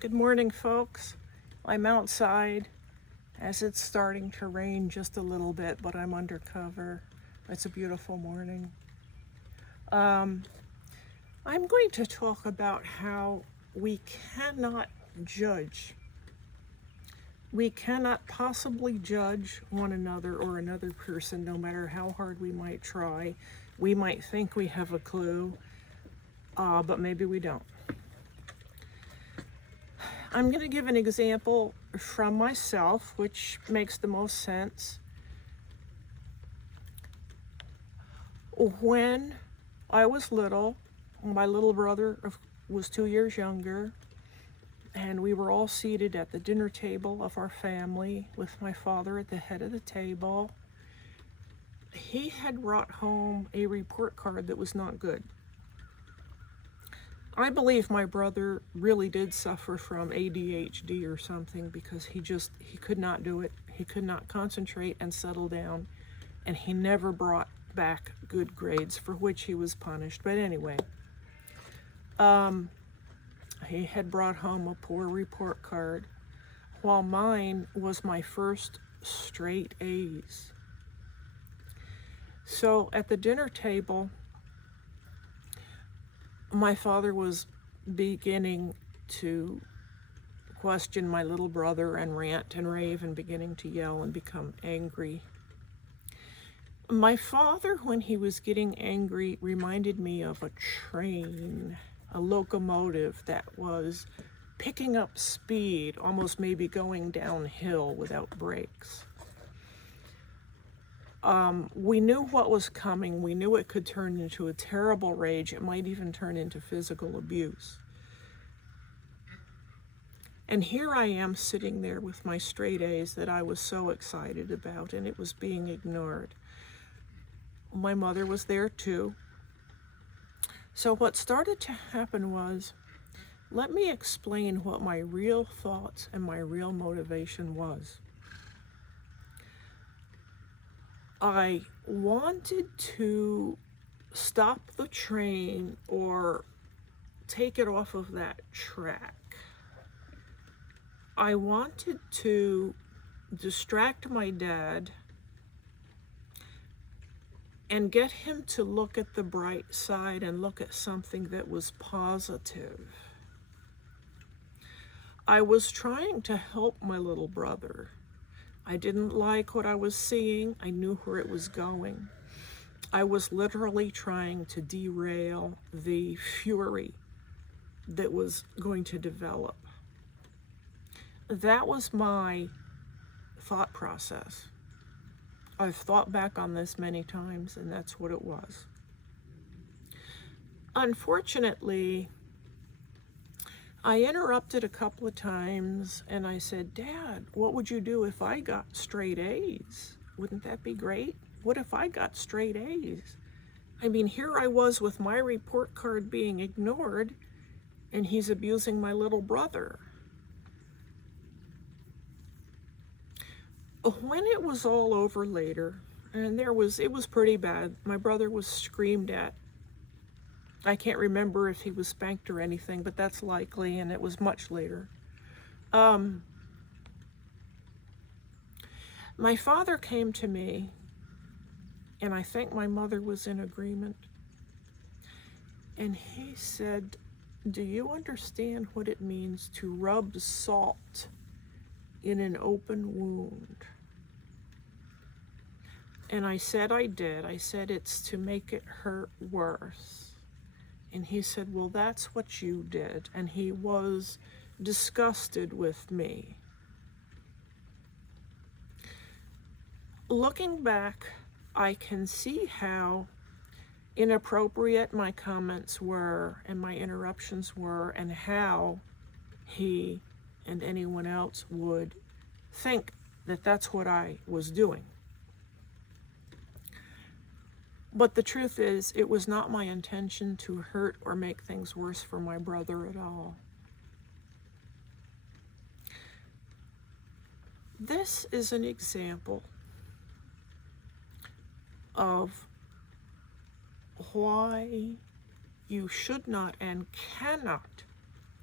Good morning, folks. I'm outside as it's starting to rain just a little bit, but I'm under cover. It's a beautiful morning. I'm going to talk about how we cannot judge. We cannot possibly judge one another or another person, no matter how hard we might try. We might think we have a clue, but maybe we don't. I'm going to give an example from myself, which makes the most sense. When I was little, my little brother was 2 years younger, and we were all seated at the dinner table of our family with my father at the head of the table. He had brought home a report card that was not good. I believe my brother really did suffer from ADHD or something, because he could not do it. He could not concentrate and settle down, and he never brought back good grades, for which he was punished. But anyway, he had brought home a poor report card, while mine was my first straight A's. So at the dinner table, my father was beginning to question my little brother and rant and rave and beginning to yell and become angry. My father, when he was getting angry, reminded me of a train, a locomotive that was picking up speed, almost maybe going downhill without brakes. We knew what was coming. We knew it could turn into a terrible rage. It might even turn into physical abuse. And here I am sitting there with my straight A's that I was so excited about, and it was being ignored. My mother was there too. So what started to happen was, let me explain what my real thoughts and my real motivation was. I wanted to stop the train or take it off of that track. I wanted to distract my dad and get him to look at the bright side and look at something that was positive. I was trying to help my little brother. I didn't like what I was seeing. I knew where it was going. I was literally trying to derail the fury that was going to develop. That was my thought process. I've thought back on this many times, and that's what it was. Unfortunately, I interrupted a couple of times, and I said, "Dad, what would you do if I got straight A's? Wouldn't that be great? What if I got straight A's? I mean, here I was with my report card being ignored, and he's abusing my little brother." When it was all over later, and it was pretty bad. My brother was screamed at. I can't remember if he was spanked or anything, but that's likely, and it was much later. My father came to me, and I think my mother was in agreement, and he said, "Do you understand what it means to rub salt in an open wound?" And I said I did. I said, "It's to make it hurt worse." And he said, "Well, that's what you did." And he was disgusted with me. Looking back, I can see how inappropriate my comments were and my interruptions were, and how he and anyone else would think that that's what I was doing. But the truth is, it was not my intention to hurt or make things worse for my brother at all. This is an example of why you should not and cannot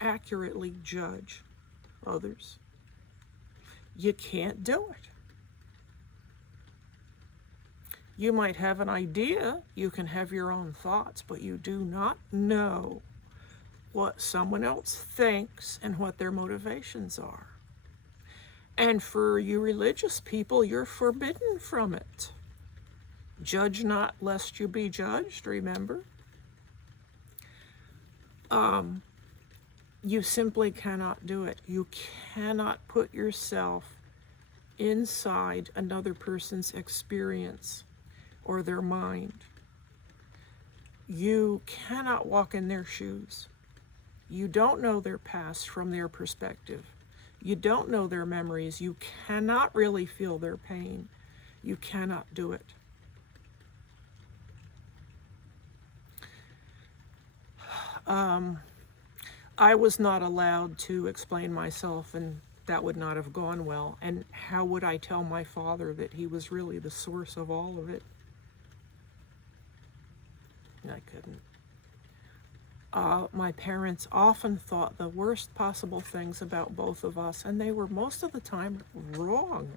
accurately judge others. You can't do it. You might have an idea, you can have your own thoughts, but you do not know what someone else thinks and what their motivations are. And for you religious people, you're forbidden from it. Judge not lest you be judged, remember? You simply cannot do it. You cannot put yourself inside another person's experience or their mind. You cannot walk in their shoes. You don't know their past from their perspective. You don't know their memories. You cannot really feel their pain. You cannot do it. I was not allowed to explain myself, and that would not have gone well. And how would I tell my father that he was really the source of all of it? I couldn't. My parents often thought the worst possible things about both of us, and they were most of the time wrong.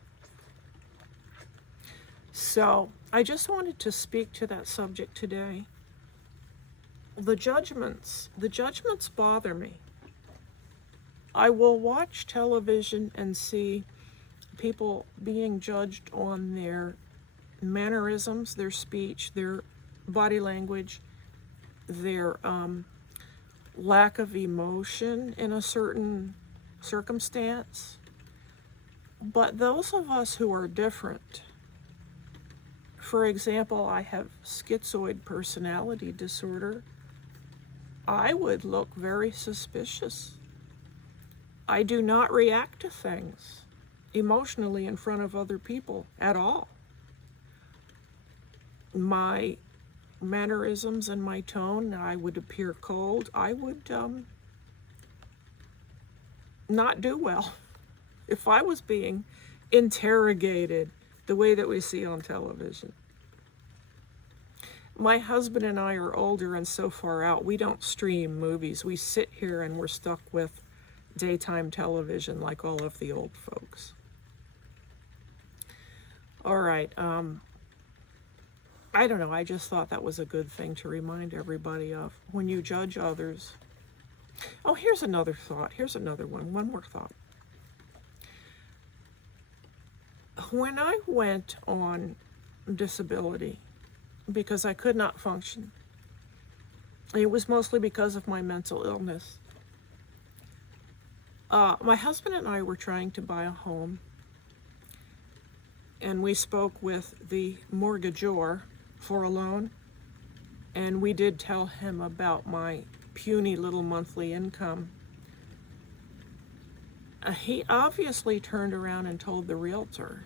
So I just wanted to speak to that subject today. The judgments bother me. I will watch television and see people being judged on their mannerisms, their speech, their body language, their lack of emotion in a certain circumstance. But those of us who are different, for example, I have schizoid personality disorder, I would look very suspicious. I do not react to things emotionally in front of other people at all. My mannerisms and my tone, I would appear cold. I would not do well if I was being interrogated the way that we see on television. My husband and I are older and so far out, we don't stream movies. We sit here and we're stuck with daytime television like all of the old folks. All right, I don't know, I just thought that was a good thing to remind everybody of when you judge others. Oh, here's another thought. Here's another one more thought. When I went on disability because I could not function, it was mostly because of my mental illness. My husband and I were trying to buy a home, and we spoke with the mortgagor for a loan, and we did tell him about my puny little monthly income. He obviously turned around and told the realtor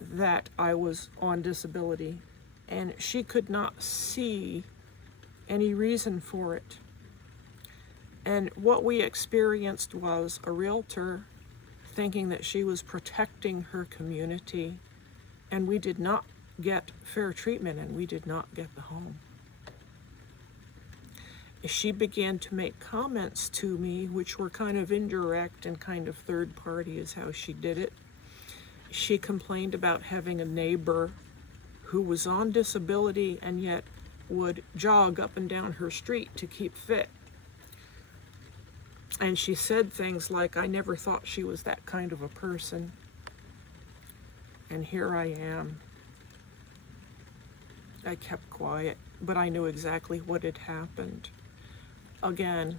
that I was on disability, and she could not see any reason for it. And what we experienced was a realtor thinking that she was protecting her community, and we did not get fair treatment, and we did not get the home. She began to make comments to me which were kind of indirect and kind of third party is how she did it. She complained about having a neighbor who was on disability and yet would jog up and down her street to keep fit. And she said things like, I never thought she was that kind of a person. And here I am. I kept quiet, but I knew exactly what had happened. Again,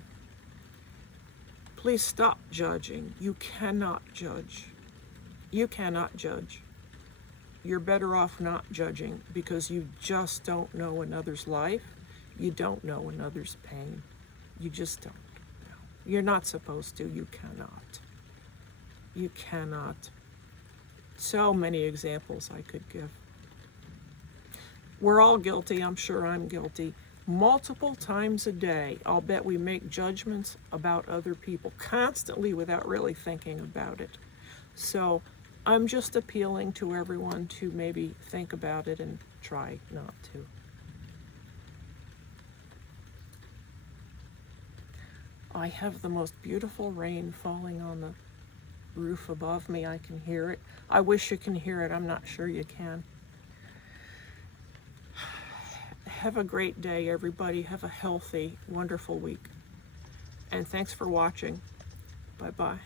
please stop judging. You cannot judge. You cannot judge. You're better off not judging because you just don't know another's life. You don't know another's pain. You just don't. You're not supposed to. You cannot. You cannot. So many examples I could give. We're all guilty. I'm sure I'm guilty. Multiple times a day, I'll bet we make judgments about other people constantly without really thinking about it. So I'm just appealing to everyone to maybe think about it and try not to. I have the most beautiful rain falling on the roof above me. I can hear it. I wish you can hear it. I'm not sure you can. Have a great day, everybody. Have a healthy, wonderful week. And thanks for watching. Bye-bye.